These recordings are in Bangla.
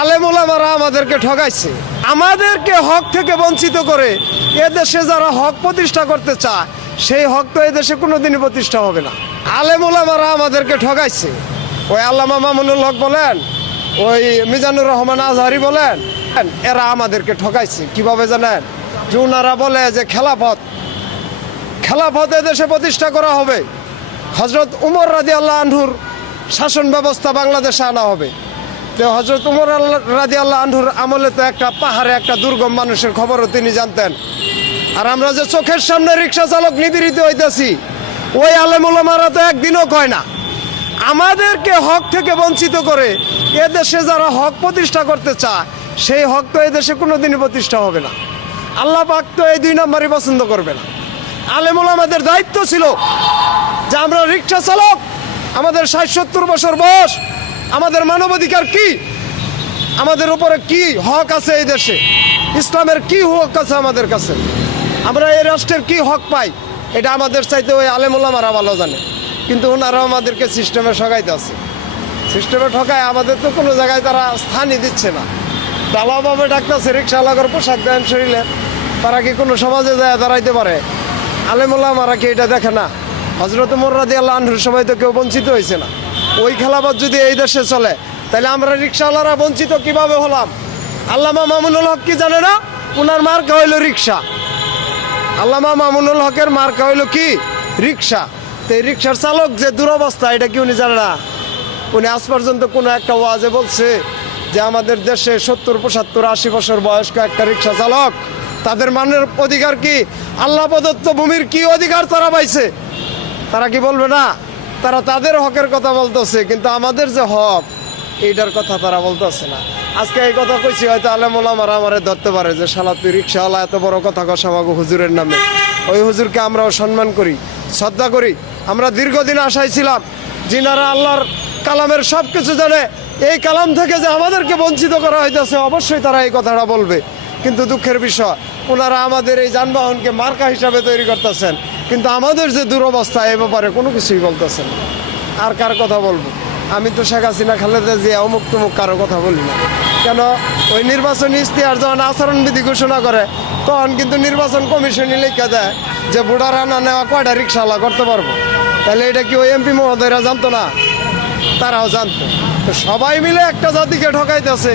আলেম ওলামারা আমাদেরকে ঠকাইছে, আমাদেরকে হক থেকে বঞ্চিত করে এদেশে যারা হক প্রতিষ্ঠা করতে চায় সেই হক তো এদেশে কোনোদিনই প্রতিষ্ঠা হবে না। আলেম ওলামারা আমাদেরকে ঠকাইছে। ওই আল্লামা মামুনুল হক বলেন, ওই মিজানুর রহমান আজহারি বলেন, এরা আমাদেরকে ঠকাইছে। কিভাবে জানেন? যে ওনারা বলে যে খেলাফত এদেশে প্রতিষ্ঠা করা হবে, হজরত উমর রাদিয়াল্লাহু আনহুর শাসন ব্যবস্থা বাংলাদেশে আনা হবে। তো হজরত উমর রাদিয়াল্লাহু আনহুর আমলে তো একটা পাহাড়ে একটা দুর্গম মানুষের খবরও তিনি জানতেন। আর আমরা যে চোখের সামনে রিক্সা চালক নিপীড়িত হইতেছি, ওই আলেম ওলামারা তো একদিনও কয় না। আমাদেরকে হক থেকে বঞ্চিত করে এদেশে যারা হক প্রতিষ্ঠা করতে চায় সেই হক তো এদেশে কোনোদিনই প্রতিষ্ঠা হবে না। আল্লাহ পাক তো এই 2 নম্বরই পছন্দ করবে না। আলেম ওলামাদের দায়িত্ব ছিল যে আমরা রিক্সা চালক, আমাদের 60-70 বছর বয়স, আমাদের মানবাধিকার কি, আমাদের উপরে কি হক আছে, এই দেশে ইসলামের কি হক আছে আমাদের কাছে, আমরা এই রাষ্ট্রের কি হক পাই, এটা আমাদের চাইতে ওই আলেম ওলামারা ভালো জানে। কিন্তু ওনারাও আমাদেরকে সিস্টেমে ঠকাইতে আছে। সিস্টেমে ঠকায় আমাদের তো কোনো জায়গায় তারা স্থানই দিচ্ছে না। ডালাভাবে ডাকতেছে, রিক্সাওয়ালাগর পোশাক দেন শরীরে, তারা কি কোনো সমাজে যায় দাঁড়াইতে পারে? আলেম ওলামারা কি এটা দেখে না? হযরত উমর রাদিয়াল্লাহু আনহুর সময় তো কেউ বঞ্চিত হয়েছে না। ওই খেলাফত যদি এই দেশে চলে তাহলে আমরা রিক্সাওয়ালারা বঞ্চিত কিভাবে হলাম? আল্লামা মামুনুল হক কি জানে না? ওনার মার্কা হইল রিক্সা। আল্লামা মামুনুল হকের মার্কা হইল কি? রিক্সা। তো এই রিক্সার চালক যে দুরবস্থা, এটা কি উনি জানে না? উনি আজ পর্যন্ত কোনো একটা ওয়াজে বলছে যে আমাদের দেশে 70, 75, 80 বছর বয়স্ক একটা রিক্সা চালক, তাদের মানের অধিকার কি? আল্লাহ প্রদত্ত ভূমির কি অধিকার তারা পাইছে? তারা কি বলবে না? তারা তাদের হকের কথা বলতেছে, কিন্তু আমাদের যে হক এইটার কথা তারা বলতেছে না। আজকে এই কথা কইছি, হয়তো আলেম ওলামারা আমারে ধরতে পারে যে শালা তুই রিক্সাওয়ালা, এত বড় কথা কস আমাকে হুজুরের নামে। ওই হুজুরকে আমরাও সম্মান করি, শ্রদ্ধা করি। আমরা দীর্ঘদিন আশায় ছিলাম যিনারা আল্লাহর কালামের সব কিছু জানে, এই কালাম থেকে যে আমাদেরকে বঞ্চিত করা হইতেছে, অবশ্যই তারা এই কথাটা বলবে। কিন্তু দুঃখের বিষয়, ওনারা আমাদের এই যানবাহনকে মার্কা হিসাবে তৈরি করতেছেন, কিন্তু আমাদের যে দুরবস্থা এ ব্যাপারে কোনো কিছুই বলতেছেন। আর কার কথা বলবো? আমি তো শেখ হাসিনা, খালেদা জিয়া, অমুক তমুক কারো কথা বলি না। কেন? ওই নির্বাচনী ইশতেহার যখন আচরণবিধি ঘোষণা করে তখন কিন্তু নির্বাচন কমিশনই লিখে দেয় যে ভোটার আনা নেওয়া কয়টা রিক্সাওয়ালা করতে পারবো। তাহলে এটা কি ওই এমপি মহোদয়রা জানতো না? তারাও জানতো। তো সবাই মিলে একটা জাতিকে ঠকাইতেছে।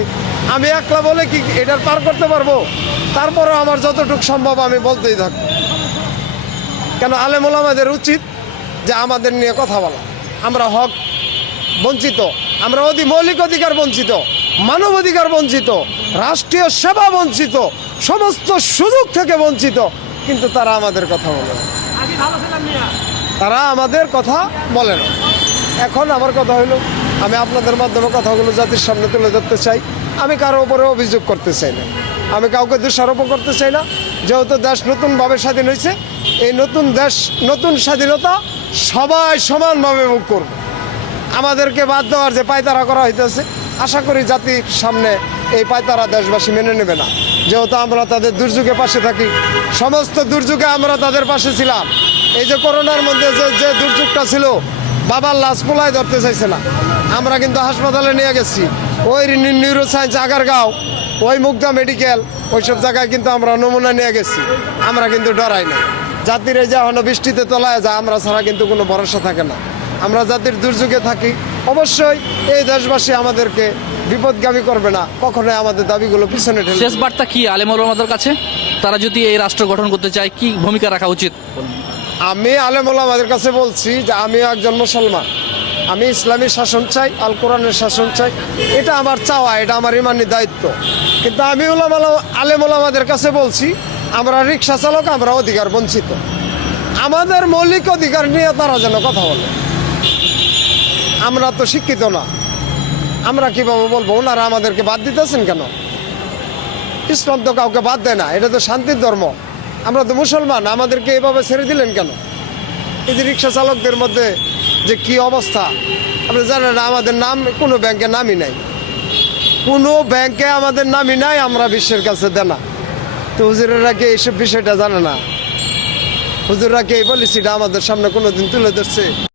আমি একলা বলে কি এটার পার করতে পারবো? তারপরেও আমার যতটুকু সম্ভব আমি বলতেই থাকবো। কেন? আলেম ওলামাদের উচিত যে আমাদের নিয়ে কথা বলা। আমরা হক বঞ্চিত, আমরা মৌলিক অধিকার বঞ্চিত, মানবাধিকার বঞ্চিত, রাষ্ট্রীয় সেবা বঞ্চিত, সমস্ত সুযোগ থেকে বঞ্চিত, কিন্তু তারা আমাদের কথা বলে না। তারা আমাদের কথা বলে না। এখন আমার কথা হইল, আমি আপনাদের মাধ্যমে কথাগুলো জাতির সামনে তুলে ধরতে চাই। আমি কারো উপরে অভিযোগ করতে চাই না, আমি কাউকে দোষারোপ করতে চাই না। যেহেতু দেশ নতুনভাবে স্বাধীন হয়েছে, এই নতুন দেশ, নতুন স্বাধীনতা সবাই সমানভাবে ভোগ করবে। আমাদেরকে বাদ দেওয়ার যে পায়তারা করা হইতেছে, আশা করি জাতির সামনে এই পায়তারা দেশবাসী মেনে নেবে না। যেহেতু আমরা তাদের দুর্যোগে পাশে থাকি, সমস্ত দুর্যোগে আমরা তাদের পাশে ছিলাম। এই যে করোনার মধ্যে যে দুর্যোগটা ছিল, বাবার লাশ পোলায় ধরতে চাইছে না, আমরা কিন্তু হাসপাতালে নিয়ে গেছি। ওই নিউরো সায়েন্স আগারগাঁও, ওই মুগদা মেডিকেল, ওইসব জায়গায় কিন্তু আমরা নমুনা নিয়ে গেছি। আমরা কিন্তু ডরাই না। জাতির এই যে এখনো বৃষ্টিতে তলায় যায়, আমরা ছাড়া কিন্তু কোনো ভরসা থাকে না। আমরা জাতির দুর্যোগে থাকি। অবশ্যই এই দেশবাসী আমাদেরকে বিপদগামী করবে না, কখনোই আমাদের দাবিগুলো পিছনে ঠেলে। শেষ বার্তা কি আলেম ওলামাদের কাছে? তারা যদি এই রাষ্ট্র গঠন করতে চায় কি ভূমিকা রাখা উচিত? আমি আলেম ওলামাদের কাছে বলছি যে আমিও একজন মুসলমান, আমি ইসলামী শাসন চাই, আল কোরআনের শাসন চাই। এটা আমার চাওয়া, এটা আমার ইমানি দায়িত্ব। কিন্তু আমি আলেম ওলামাদের কাছে বলছি, আমরা রিক্সা চালক, আমরা অধিকার বঞ্চিত। আমাদের মৌলিক অধিকার নিয়ে তারা যেন কথা বলে। আমরা তো শিক্ষিত না, আমরা কিভাবে বলবো? ওনারা আমাদেরকে বাদ দিতেছেন কেন? ইসলাম তো কাউকে বাদ দেয় না, এটা তো শান্তির ধর্ম। আমরা তো মুসলমান, আমাদেরকে এভাবে ছেড়ে দিলেন কেন? এই যে রিক্সা চালকদের মধ্যে যে কি অবস্থা, আপনি জানেন না? আমাদের নাম কোনো ব্যাংকে নামই নাই, কোনো ব্যাংকে আমাদের নামই নাই, আমরা বিশ্বের কাছে দেনা। তো হুজুরেরা কি এইসব বিষয়টা জানে না? হুজুররা কি এই পলিসিটা আমাদের সামনে কোনোদিন তুলে ধরছে?